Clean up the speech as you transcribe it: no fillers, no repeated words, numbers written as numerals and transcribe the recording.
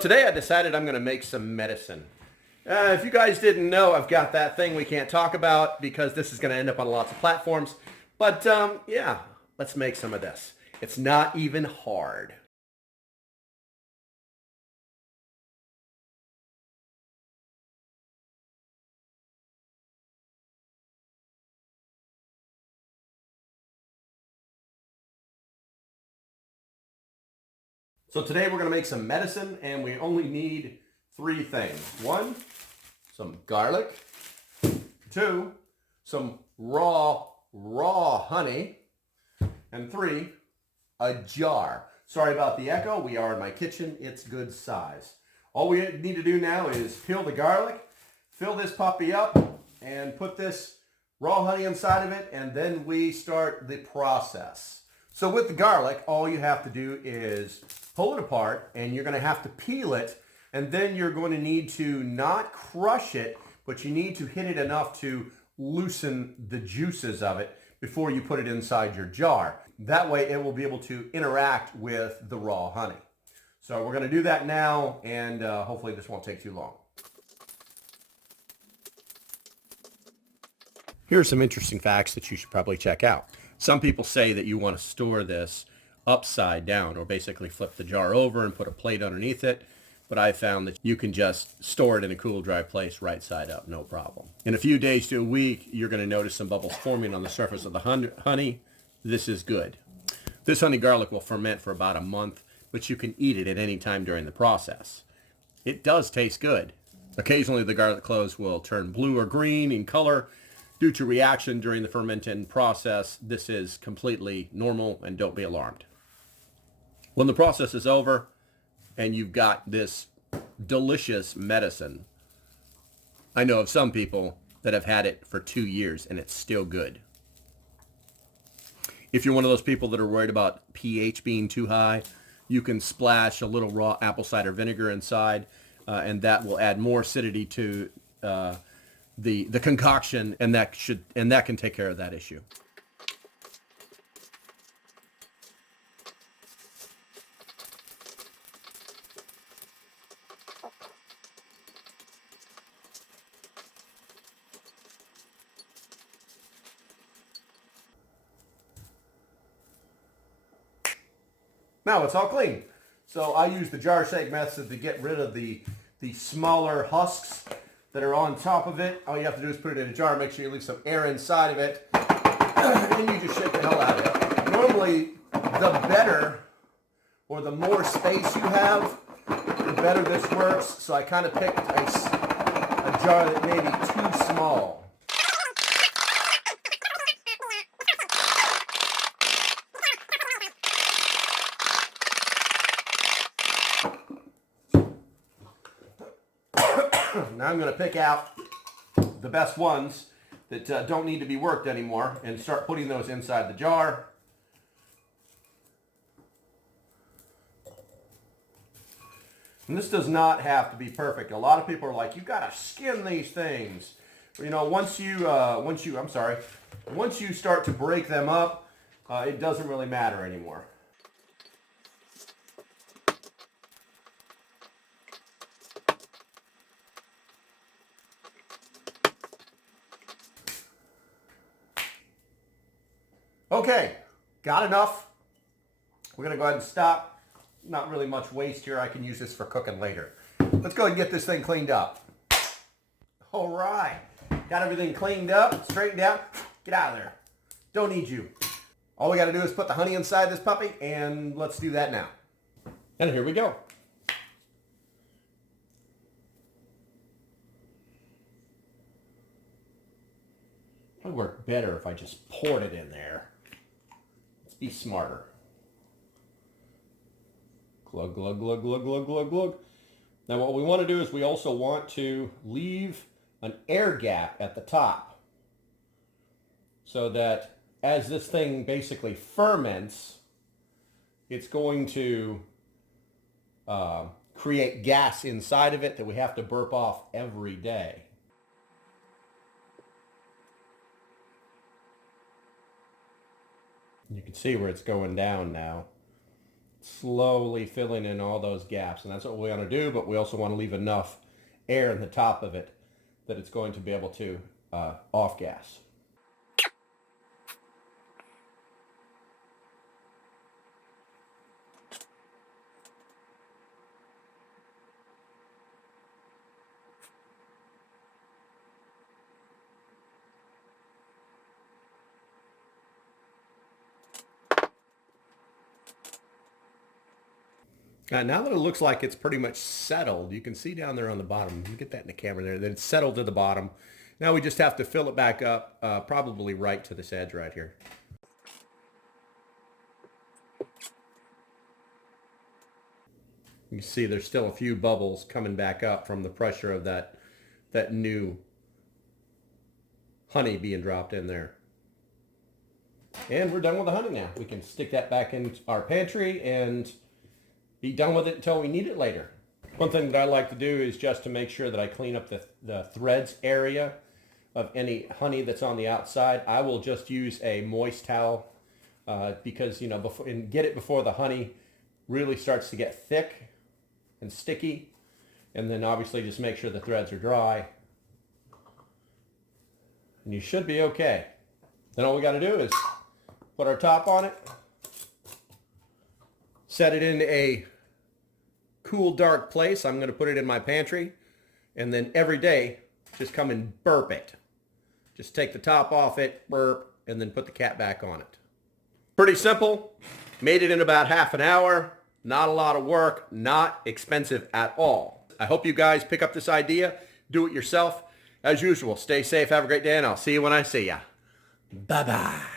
Today I decided I'm going to make some medicine. If you guys didn't know, I've got that thing we can't talk about because this is going to end up on lots of platforms. But yeah, let's make some of this. It's not even hard. So today we're going to make some medicine and we only need three things. One, some garlic. Two, some raw honey. And three, a jar. Sorry about the echo. We are in my kitchen. It's good size. All we need to do now is peel the garlic, fill this puppy up, and put this raw honey inside of it, and then we start the process. So with the garlic, all you have to do is pull it apart, and you're going to have to peel it, and then you're going to need to not crush it, but you need to hit it enough to loosen the juices of it before you put it inside your jar. That way it will be able to interact with the raw honey. So we're going to do that now, and hopefully this won't take too long. Here are some interesting facts that you should probably check out. Some people say that you want to store this upside down, or basically flip the jar over and put a plate underneath it. But I found that you can just store it in a cool, dry place right side up, no problem. In a few days to a week, you're going to notice some bubbles forming on the surface of the honey. This is good. This honey garlic will ferment for about a month, but you can eat it at any time during the process. It does taste good. Occasionally the garlic cloves will turn blue or green in color due to reaction during the fermenting process. This is completely normal and don't be alarmed. When the process is over and you've got this delicious medicine, I know of some people that have had it for 2 years and it's still good. If you're one of those people that are worried about pH being too high, you can splash a little raw apple cider vinegar inside, and that will add more acidity to the concoction, and that can take care of that issue. Now it's all clean. So I use the jar shake method to get rid of the smaller husks that are on top of it. All you have to do is put it in a jar, make sure you leave some air inside of it, and you just shake the hell out of it. Normally, the better or the more space you have, the better this works. So I kind of picked a jar that may be too small. Now I'm going to pick out the best ones that don't need to be worked anymore and start putting those inside the jar. And this does not have to be perfect. A lot of people are like, you got to skin these things. You know, once you start to break them up, it doesn't really matter anymore. Okay, got enough. We're going to go ahead and stop. Not really much waste here. I can use this for cooking later. Let's go ahead and get this thing cleaned up. All right. Got everything cleaned up, straightened out. Get out of there. Don't need you. All we got to do is put the honey inside this puppy, and let's do that now. And here we go. It would work better if I just poured it in there. Let's be smarter. Glug, glug, glug, glug, glug, glug, glug. Now what we want to do is we also want to leave an air gap at the top so that as this thing basically ferments, it's going to create gas inside of it that we have to burp off every day. You can see where it's going down now. slowly filling in all those gaps. And that's what we want to do, but we also want to leave enough air in the top of it that it's going to be able to off gas. Now that it looks like it's pretty much settled, you can see down there on the bottom, you can get that in the camera there, that it's settled to the bottom. Now we just have to fill it back up, probably right to this edge right here. You can see there's still a few bubbles coming back up from the pressure of that new honey being dropped in there. And we're done with the honey now. We can stick that back in our pantry and be done with it until we need it later. One thing that I like to do is just to make sure that I clean up the threads area of any honey that's on the outside. I will just use a moist towel because, you know, and get it before the honey really starts to get thick and sticky. And then obviously just make sure the threads are dry. And you should be okay. Then all we got to do is put our top on it, set it in a cool, dark place. I'm going to put it in my pantry, and then every day just come and burp it. Just take the top off it, burp, and then put the cap back on it. Pretty simple. Made it in about half an hour. Not a lot of work, not expensive at all. I hope you guys pick up this idea, do it yourself. As usual, stay safe, have a great day, and I'll see you when I see ya. Bye-bye.